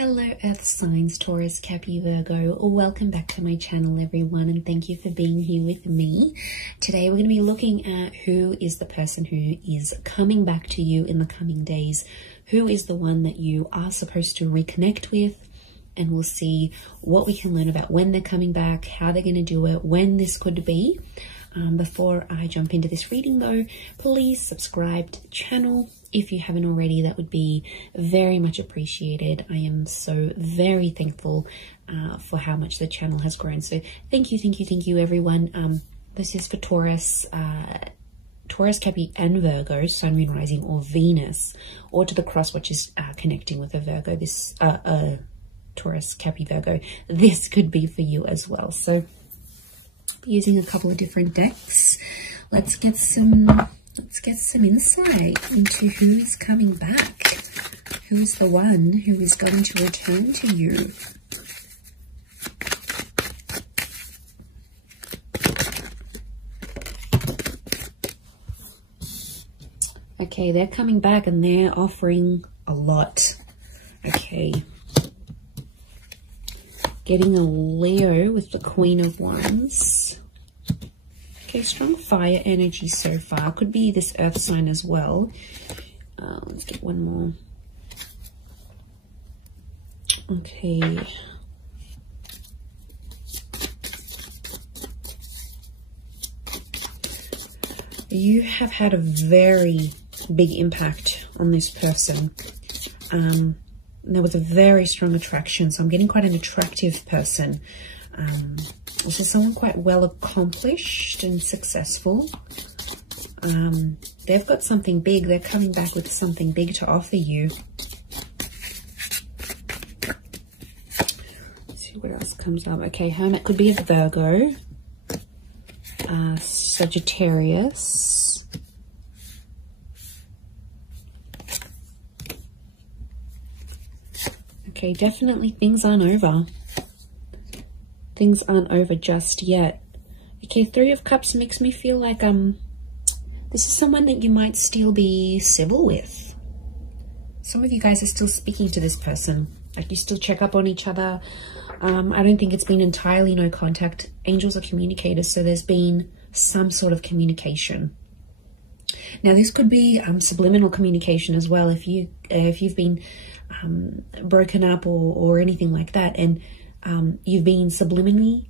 Hello Earth signs, Taurus, Capricorn, Virgo. Welcome back to my channel everyone, and thank you for being here with me. Today we're going to be looking at who is the person who is coming back to you in the coming days. Who is the one that you are supposed to reconnect with, and we'll see what we can learn about when they're coming back, how they're going to do it, when this could be. Before I jump into this reading though, please subscribe to the channel. If you haven't already, that would be very much appreciated. I am so very thankful for how much the channel has grown. So thank you everyone. This is for Taurus, Capricorn and Virgo, Sun, Moon, Rising, or Venus, or to the cross, which is connecting with a Virgo. This Taurus, Capricorn, Virgo. This could be for you as well. So using a couple of different decks, let's get some insight into who is coming back. Who is the one who is going to return to you? Okay, they're coming back and they're offering a lot. Okay. Getting a Leo with the Queen of Wands. Okay, strong fire energy so far. Could be this earth sign as well. Let's get one more. Okay. You have had a very big impact on this person. There was a very strong attraction, so I'm getting quite an attractive person. Also someone quite well accomplished and successful. They've got something big. They're coming back with something big to offer you. Let's see what else comes up. Okay, Hermit could be a Virgo, Sagittarius. Okay, definitely things aren't over. Things aren't over just yet. Okay, Three of Cups makes me feel like this is someone that you might still be civil with. Some of you guys are still speaking to this person. Like, you still check up on each other. I don't think it's been entirely no contact. Angels are communicators, so there's been some sort of communication. Now, this could be subliminal communication as well. If you've been broken up or anything like that, and you've been subliminally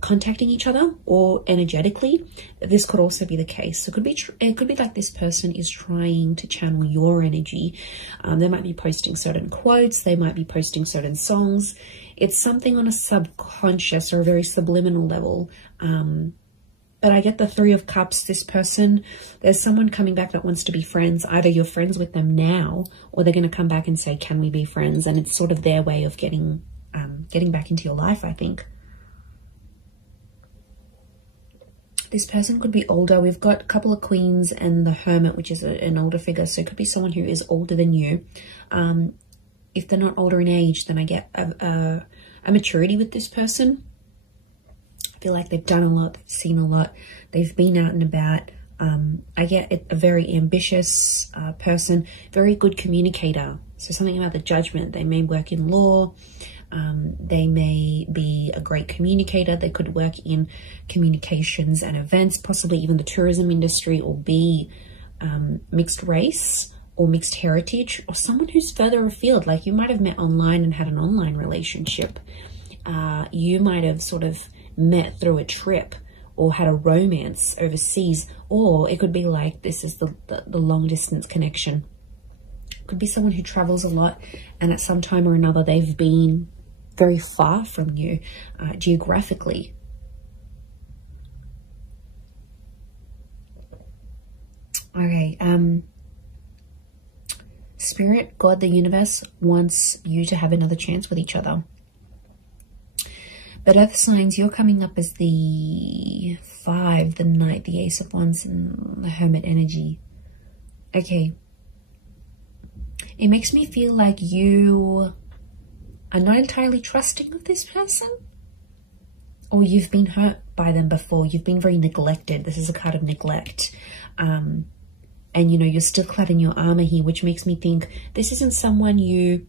contacting each other or energetically, this could also be the case. So it could be like this person is trying to channel your energy. They might be posting certain quotes, they might be posting certain songs. It's something on a subconscious or a very subliminal level. But I get the Three of Cups. This person, there's someone coming back that wants to be friends. Either you're friends with them now, or they're going to come back and say, can we be friends? And it's sort of their way of getting back into your life, I think. This person could be older. We've got a couple of Queens and the Hermit, which is an older figure. So it could be someone who is older than you. If they're not older in age, then I get a maturity with this person. Feel like they've done a lot, they've seen a lot, they've been out and about. I get a very ambitious person, very good communicator. So something about the judgment. They may work in law, they may be a great communicator, they could work in communications and events, possibly even the tourism industry, or be mixed race or mixed heritage, or someone who's further afield. Like, you might have met online and had an online relationship. You might have sort of met through a trip or had a romance overseas, or it could be like this is the long distance connection. It could be someone who travels a lot, and at some time or another they've been very far from you geographically. Okay, Spirit, God, the universe wants you to have another chance with each other. But Earth signs, you're coming up as the 5, the Knight, the Ace of Wands, and the Hermit energy. Okay. It makes me feel like you are not entirely trusting of this person. Or you've been hurt by them before. You've been very neglected. This is a card of neglect. And, you know, you're still clad in your armor here, which makes me think this isn't someone you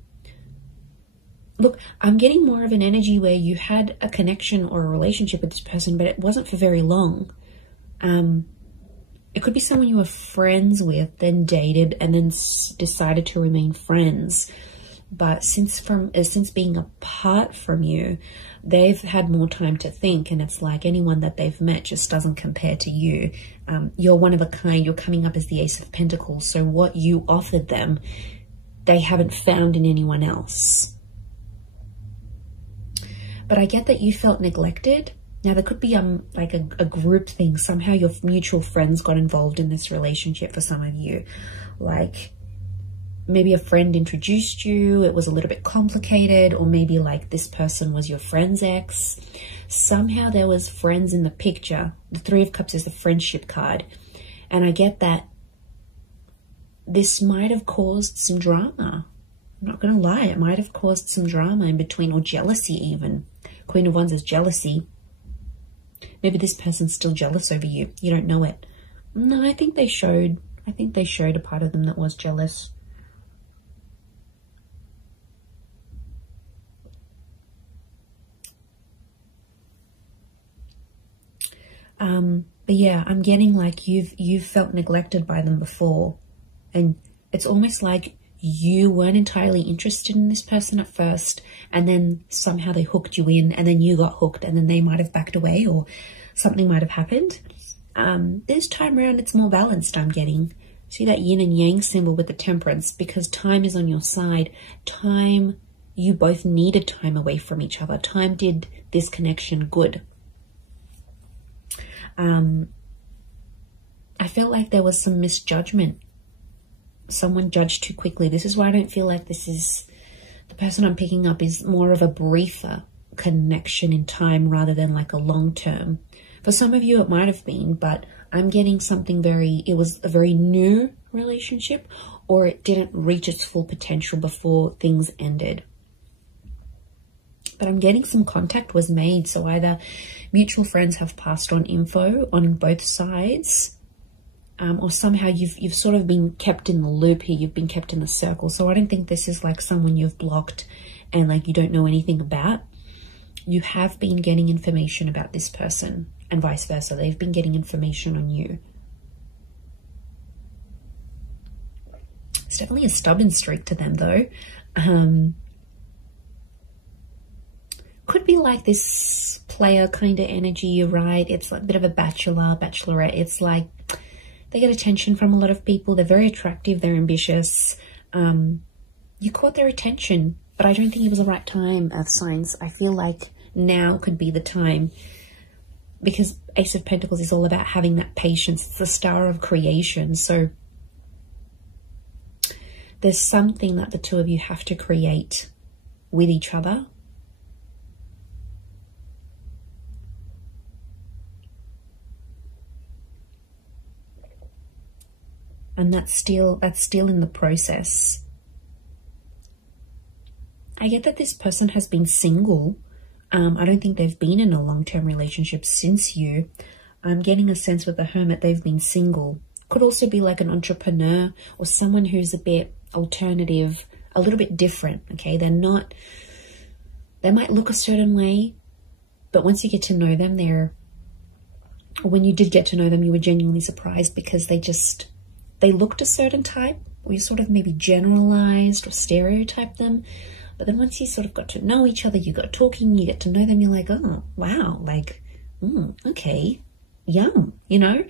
Look, I'm getting more of an energy where you had a connection or a relationship with this person, but it wasn't for very long. It could be someone you were friends with, then dated, and then decided to remain friends. But since being apart from you, they've had more time to think, and it's like anyone that they've met just doesn't compare to you. You're one of a kind. You're coming up as the Ace of Pentacles. So what you offered them, they haven't found in anyone else. But I get that you felt neglected. Now, there could be like a group thing. Somehow your mutual friends got involved in this relationship for some of you. Like, maybe a friend introduced you, it was a little bit complicated, or maybe like this person was your friend's ex. Somehow there was friends in the picture. The Three of Cups is the friendship card. And I get that this might have caused some drama. I'm not going to lie, it might have caused some drama in between, or jealousy even. Queen of Wands is jealousy. Maybe this person's still jealous over you. You don't know it. No, I think they showed a part of them that was jealous. But yeah, I'm getting like you've felt neglected by them before, and it's almost like you weren't entirely interested in this person at first, and then somehow they hooked you in, and then you got hooked, and then they might have backed away, or something might have happened. This time around, it's more balanced, I'm getting. See that yin and yang symbol with the Temperance, because time is on your side. Time, you both needed time away from each other. Time did this connection good. I felt like there was some misjudgment. Someone judged too quickly. This is why I don't feel like this is, the person I'm picking up is more of a briefer connection in time rather than like a long term. For some of you it might have been, but I'm getting something it was a very new relationship, or it didn't reach its full potential before things ended. But I'm getting some contact was made, so either mutual friends have passed on info on both sides, or somehow you've sort of been kept in the loop here, you've been kept in the circle. So I don't think this is like someone you've blocked and like you don't know anything about. You have been getting information about this person, and vice versa. They've been getting information on you. It's definitely a stubborn streak to them though. Could be like this player kind of energy, right? It's like a bit of a bachelor, bachelorette. It's like they get attention from a lot of people. They're very attractive. They're ambitious. You caught their attention, but I don't think it was the right time, Earth signs. I feel like now could be the time, because Ace of Pentacles is all about having that patience. It's the star of creation. So there's something that the two of you have to create with each other. And that's still in the process. I get that this person has been single. I don't think they've been in a long-term relationship since you. I'm getting a sense with the Hermit they've been single. Could also be like an entrepreneur or someone who's a bit alternative, a little bit different, okay? They might look a certain way, but once you get to know them, when you did get to know them, you were genuinely surprised because they looked a certain type, or you sort of maybe generalized or stereotyped them. But then once you sort of got to know each other, you got talking, you get to know them, you're like, oh, wow, like, okay, yum, you know?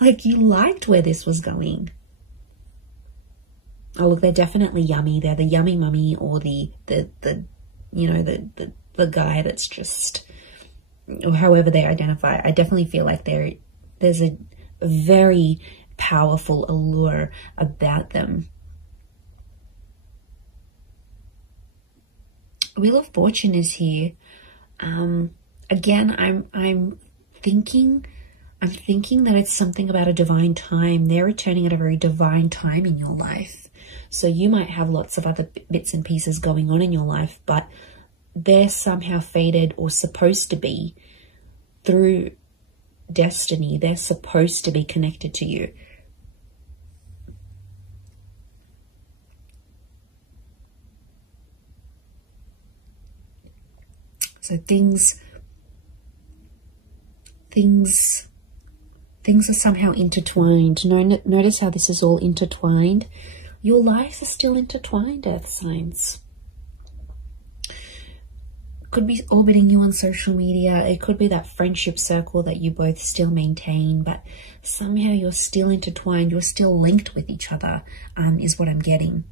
Like you liked where this was going. Oh, look, they're definitely yummy. They're the yummy mummy, or the guy that's just, or however they identify. I definitely feel like there's a very powerful allure about them. Wheel of Fortune is here. Again, I'm thinking that it's something about a divine time. They're returning at a very divine time in your life. So you might have lots of other bits and pieces going on in your life, but they're somehow fated or supposed to be through destiny. They're supposed to be connected to you. So things are somehow intertwined. Notice how this is all intertwined. Your lives are still intertwined, Earth signs. Could be orbiting you on social media. It could be that friendship circle that you both still maintain, but somehow you're still intertwined. You're still linked with each other, is what I'm getting.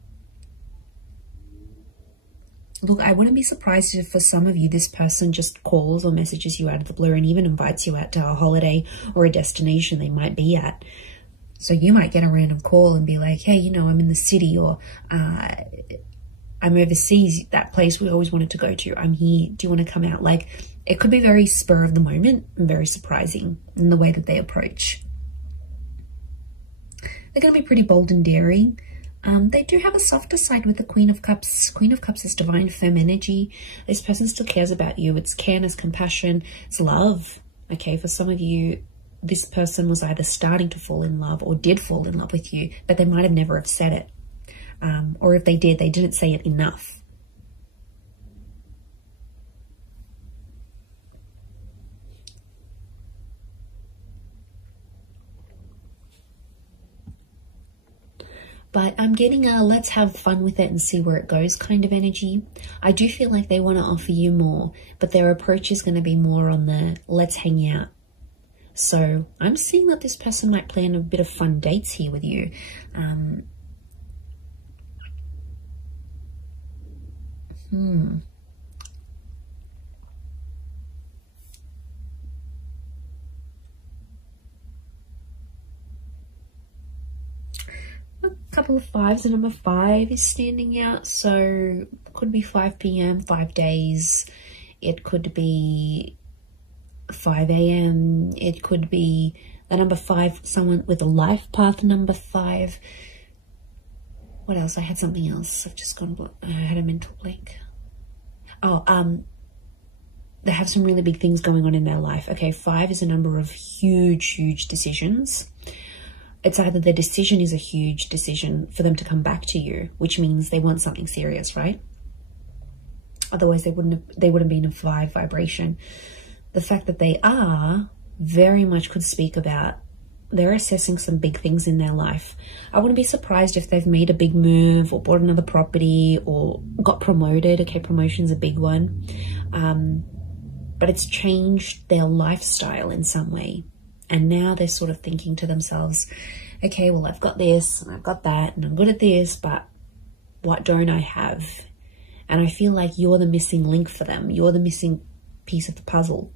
Look, I wouldn't be surprised if for some of you, this person just calls or messages you out of the blue and even invites you out to a holiday or a destination they might be at. So you might get a random call and be like, hey, you know, I'm in the city, or I'm overseas, that place we always wanted to go to. I'm here. Do you want to come out? Like, it could be very spur of the moment and very surprising in the way that they approach. They're going to be pretty bold and daring. They do have a softer side with the Queen of Cups. Queen of Cups is divine femme energy. This person still cares about you. It's careness, compassion, it's love. Okay, for some of you, this person was either starting to fall in love or did fall in love with you, but they might have never have said it. Or if they did, they didn't say it enough. But I'm getting a let's have fun with it and see where it goes kind of energy. I do feel like they want to offer you more, but their approach is going to be more on the let's hang out. So I'm seeing that this person might plan a bit of fun dates here with you. A couple of fives, and number 5 is standing out. So could be 5 p.m, 5 days. It could be 5 a.m. It could be the number 5, someone with a life path number 5. What else? I had something else. I've just gone, I had a mental blank. Oh, they have some really big things going on in their life. Okay, 5 is a number of huge decisions. It's either the decision is a huge decision for them to come back to you, which means they want something serious, right? Otherwise they wouldn't be in a 5 vibration. The fact that they are very much could speak about they're assessing some big things in their life. I wouldn't be surprised if they've made a big move or bought another property or got promoted. Okay, promotion's a big one. But it's changed their lifestyle in some way. And now they're sort of thinking to themselves, okay, well, I've got this and I've got that and I'm good at this, but what don't I have? And I feel like you're the missing link for them. You're the missing piece of the puzzle.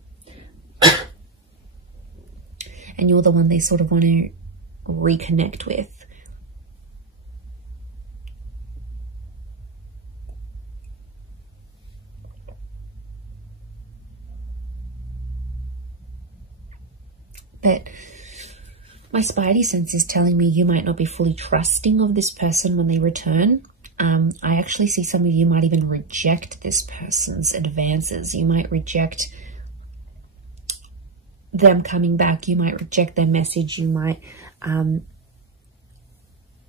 And you're the one they sort of want to reconnect with. But my spidey sense is telling me you might not be fully trusting of this person when they return. I actually see some of you might even reject this person's advances. You might reject them coming back. You might reject their message. You might,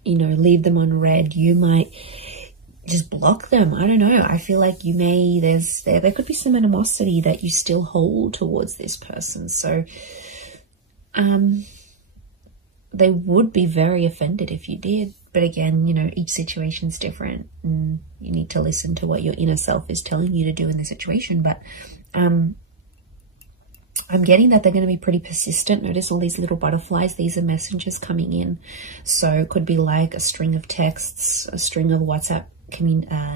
you know, leave them on red. You might just block them. I don't know. I feel like you may, there could be some animosity that you still hold towards this person. So, they would be very offended if you did. But again, you know, each situation's different and you need to listen to what your inner self is telling you to do in the situation. But I'm getting that they're going to be pretty persistent. Notice all these little butterflies. These are messengers coming in. So it could be like a string of texts, a string of WhatsApp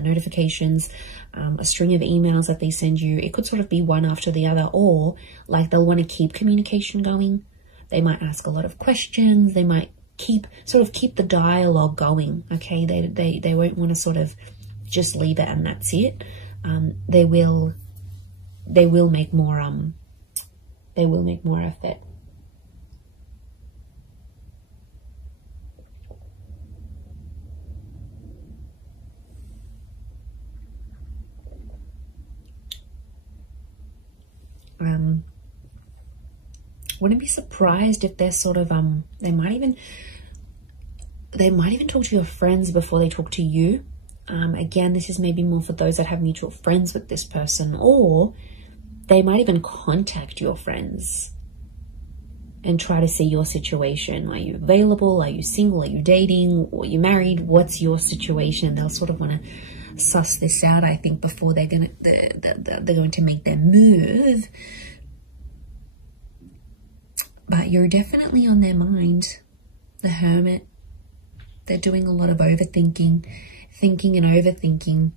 notifications, a string of emails that they send you. It could sort of be one after the other, or like they'll want to keep communication going. They might ask a lot of questions. They might keep the dialogue going. Okay, they won't want to sort of just leave it and that's it. They will make more effort. Wouldn't be surprised if they're sort of they might even talk to your friends before they talk to you. Again, this is maybe more for those that have mutual friends with this person, or They might even contact your friends and try to see your situation. Are you available? Are you single? Are you dating? Or are you married? What's your situation? They'll sort of want to suss this out, I think, before they're going to make their move. But you're definitely on their mind. The Hermit. They're doing a lot of overthinking, thinking and overthinking.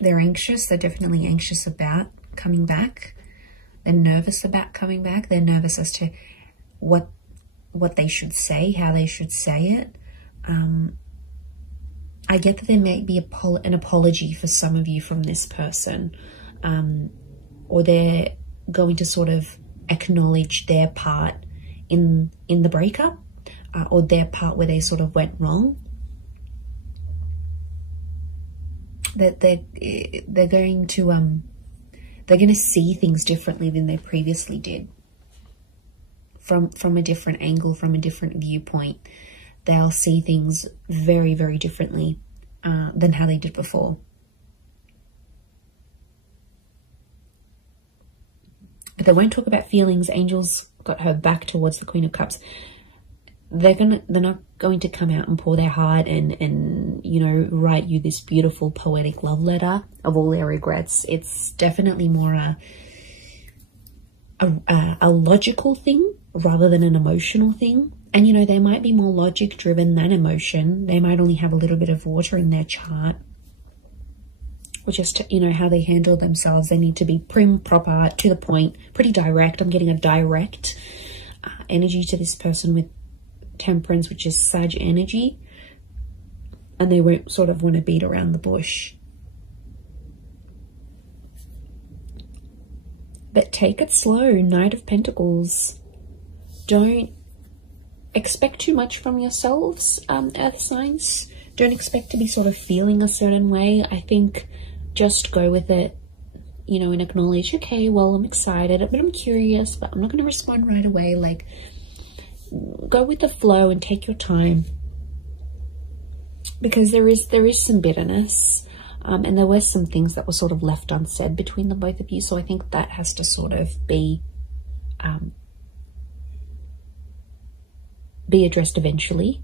They're anxious. They're definitely anxious about coming back. They're nervous about coming back. They're nervous as to what they should say, how they should say it. I get that there may be an apology for some of you from this person, or they're going to sort of acknowledge their part in the breakup, or their part where they sort of went wrong. That they're going to see things differently than they previously did. From a different angle, from a different viewpoint. They'll see things very, very differently than how they did before. But they won't talk about feelings. Angels got her back towards the Queen of Cups. They're not going to come out and pour their heart and you know, write you this beautiful poetic love letter of all their regrets. It's definitely more a logical thing rather than an emotional thing. And, you know, they might be more logic driven than emotion. They might only have a little bit of water in their chart. Or just, you know, how they handle themselves. They need to be prim, proper, to the point, pretty direct. I'm getting a direct energy to this person with Temperance, which is Sag energy. And they won't sort of want to beat around the bush. But take it slow. Knight of Pentacles. Don't expect too much from yourselves, earth signs. Don't expect to be sort of feeling a certain way. I think just go with it, you know, and acknowledge, okay, well, I'm excited, but I'm curious, but I'm not going to respond right away. Like, go with the flow and take your time, because there is some bitterness, and there were some things that were sort of left unsaid between the both of you. So I think that has to sort of be addressed eventually.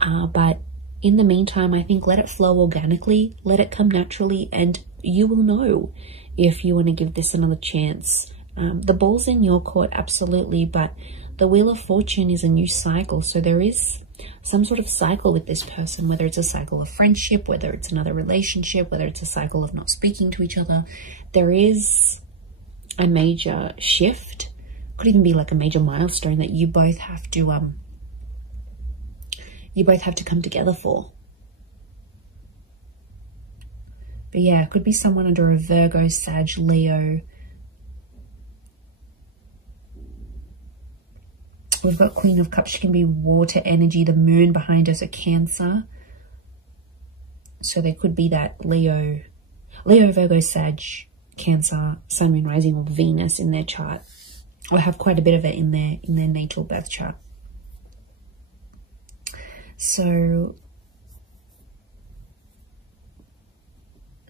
But in the meantime, I think let it flow organically, let it come naturally, and you will know if you want to give this another chance. The ball's in your court, absolutely, but the Wheel of Fortune is a new cycle. So there is some sort of cycle with this person, whether it's a cycle of friendship, whether it's another relationship, whether it's a cycle of not speaking to each other. There is a major shift. Could even be like a major milestone that you both have to come together for. But yeah, it could be someone under a Virgo, Sag, Leo. We've got Queen of Cups. She can be water energy. The moon behind us, a Cancer. So there could be that Leo, Virgo, Sag, Cancer, Sun, Moon, Rising, or Venus in their chart. Or have quite a bit of it in their natal birth chart. So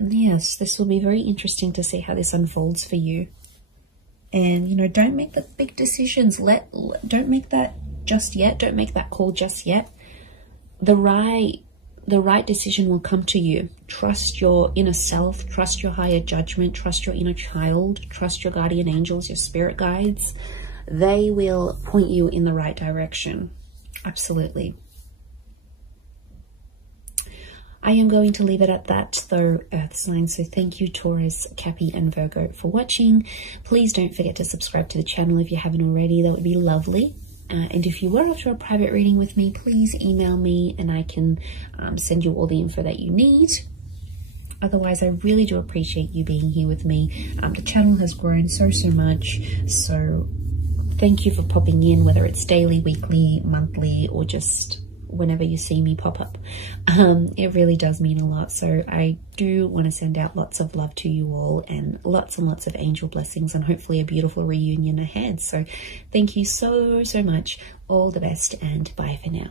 yes, this will be very interesting to see how this unfolds for you. And, you know, don't make the big decisions. Don't make that just yet. Don't make that call just yet. The right decision will come to you. Trust your inner self. Trust your higher judgment. Trust your inner child. Trust your guardian angels, your spirit guides. They will point you in the right direction. Absolutely. I am going to leave it at that, though, earth signs. So thank you, Taurus, Cappy, and Virgo, for watching. Please don't forget to subscribe to the channel if you haven't already. That would be lovely. And if you were after a private reading with me, please email me and I can send you all the info that you need. Otherwise, I really do appreciate you being here with me. The channel has grown so much. So thank you for popping in, whether it's daily, weekly, monthly, or just whenever you see me pop up. It really does mean a lot. So I do want to send out lots of love to you all, and lots of angel blessings, and hopefully a beautiful reunion ahead. So thank you so much. All the best, and bye for now.